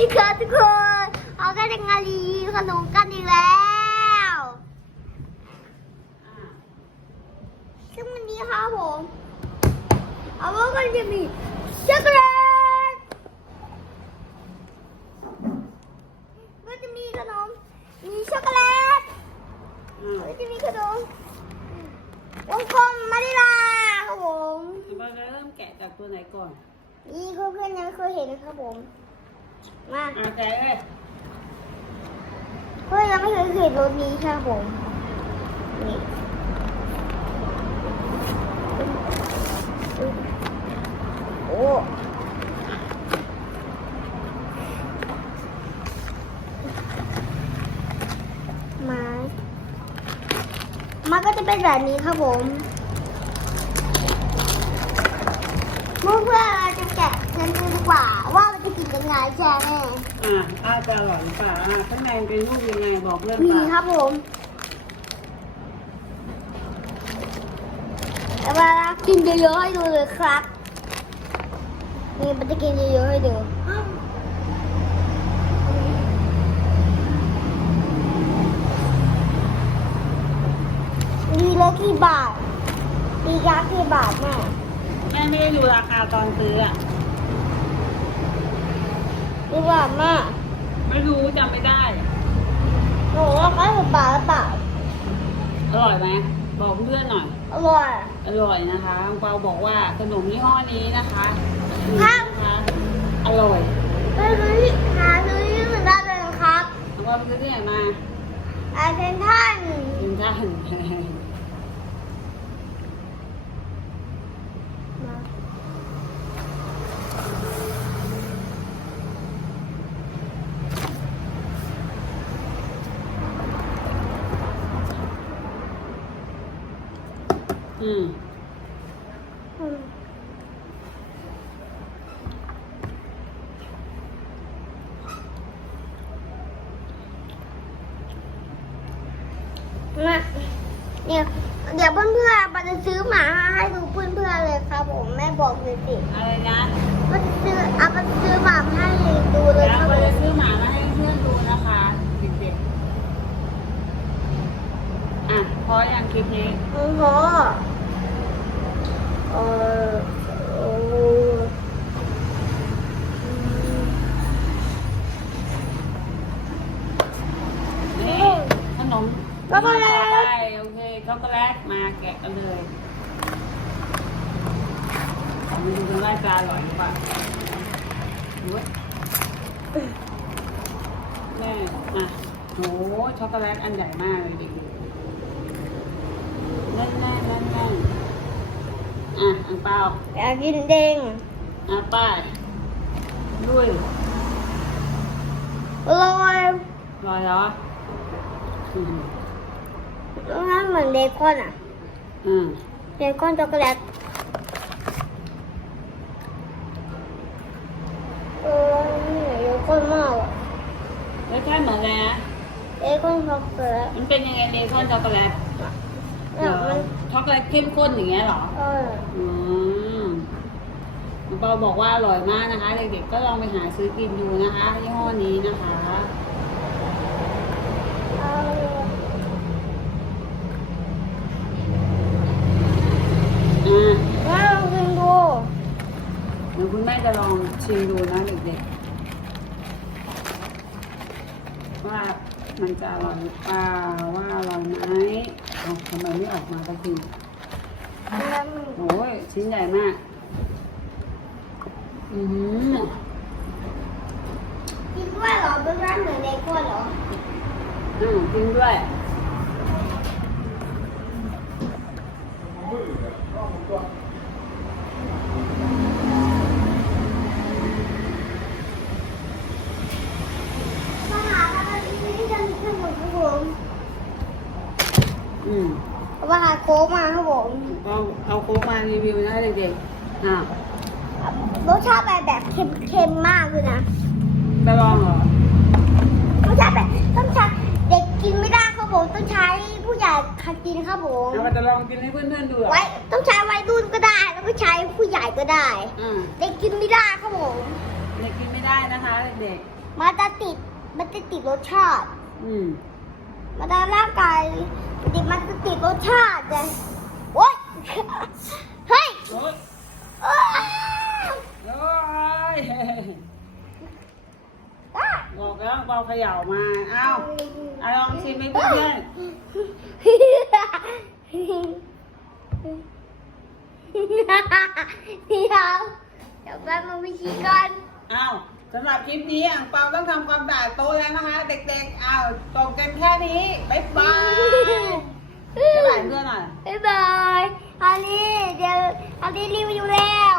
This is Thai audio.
ดีครับทุกคนเอากันในงานรีวิวขนมกันอีกแล้วซึ่งวันนี้ครับผมเอาว่าก็จะมีช็อกโกแลตก็จะมีขนม มีช็อกโกแลตอ่าก็จะมีขนมวงกลมมานิลาครับผมเราจะเริ่มแกะจากตัวไหนก่อน นี่เพื่อนๆยังไม่เคยเห็นนะครับผม มาอ่าแกะเลยเพื่อนยังไม่เคยเห็นรถนี้ครับผมนี่โอ้มามันก็จะเป็นแบบนี้ครับผม เมื่อเพื่อนเราจะแกะกันดูดีกว่า ว่ามันจะกินยังไงใช่ไหมอ่าอาจะอร่อยหรือเปล่าอ่าข้างในเป็นรูปยังไงบอกเพื่อนมีป่ะครับผมแต่ว่ากินเยอะๆให้ดูเลยครับนี่มันจะกินเยอะๆให้ดูดีละกี่บาทดีละกี่บาทแม่ แม่ไม่ได้ดูราคาตอนซื้ออะดีบาทแม่ไม่รู้จำไม่ได้ หนูว่าเขาสิบบาทหรือเปล่าอร่อยไหมบอกเพื่อนหน่อย อร่อย อร่อยนะคะอังเปาบอกว่าขนมยี่ห้อนี้นะคะครับ นะคะอร่อยไปซื้อที่หาซื้อที่อื่นได้เลยนะครับอังเปาไปซื้อที่ไหนมาอาเซนท่านถึงท่าน อืมอืมมาเนี่ยเดี๋ยวเพื่อนๆมันจะซื้อหมาให้ดูเพื่อนๆเลยครับผมแม่บอกเลยสิอะไรนะมันจะซื้อเอามันจะซื้อหมาให้ดูเลยแล้วครับผก็จะมซื้อหมามาให้เพื่อนดูนะคะเด็กๆอะพออย่างคลิปนี้โอ้โหเออโอ้โหอืม นี่ขนม ช็อกโกแลต ได้โอเคช็อกโกแลตมาแกะกันเลยมาดูกันว่าจะอร่อยหรือเปล่าดูว่าแม่อะโหช็อกโกแลตอันใหญ่มากเลยเด็กๆแน่นๆแน่นๆอะอังเปาอยากกินเด้งอะป้ายด้วยอร่อย รอยเหรออืม มันเหมือนเบคอนอะอืมเบคอนช็อกโกแลตเออนี่เบคอนมากอะรสชาติเหมือนอะไรนะเบคอนช็อกโกแลตมันเป็นยังไงเบคอนช็อกโกแลตเนี่ยมันช็อกโกแลตเข้มข้นอย่างเงี้ยเหรอ เอออืมคุณเปาบอกว่าอร่อยมากนะคะเด็กๆก็ลองไปหาซื้อกินดูนะคะยี่ห้อนี้นะคะ เอออ่า มาลองกินดู เดี๋ยวคุณแม่ จะลองชิมดูนะเด็กๆว่ามันจะอร่อยหรือเปล่าว่าอร่อยไหมเอ้าทำไมไม่ออกมาสักทีแล้วมันโอ้ยชิ้นใหญ่มาก อือหือกินด้วยเหรอเป็นร้านเหมือนเบคอนเหรอ อืมจริงด้วยมาหาแล้วมันไม่ได้ทำขนมครับผม อืม มาหา โค้กมาครับผม เอาเอาโค้กมารีวิวนะเด็กๆอะรสชาติแบบแบบเค็มๆมากเลยนะไปลองเหรอรสชาติแบบต้องใช้เด็กกินไม่ได้ครับผมต้องใช้ผู้ใหญ่กินครับผมเราจะลองกินให้เพื่อนๆดูเหรอไว้ต้องใช้วัยรุ่นก็ได้ แล้วก็ใช้ผู้ใหญ่ก็ได้อ่าเด็กกินไม่ได้ครับผมเด็กกินไม่ได้นะคะเด็กมันจะติดมันจะติดรสชาติ อืมมันจะร่างกายติ ดมันจะติดรสชาติเลยโอ๊ยเฮ้ยโอ้ยอ้าวโอ้ยอ้าวบอกแล้วเบาเขย่ามาเอ้าเอาลองชิมไหมเพื่อนเดี๋ยวเดี๋ยวแป๊บมาวิธีก่อน ๆเอ้า สำหรับคลิปนี้อ่างเปาต้องทำความสะอาดโต๊ะแล้วนะคะ เด็กๆอ้าวจบกันแค่นี้บ๊ายบายบ๊ายบายเพื่อนหน่อย บ๊ายบายอันนี้เดี๋ยวอันนี้รีวิวแล้ว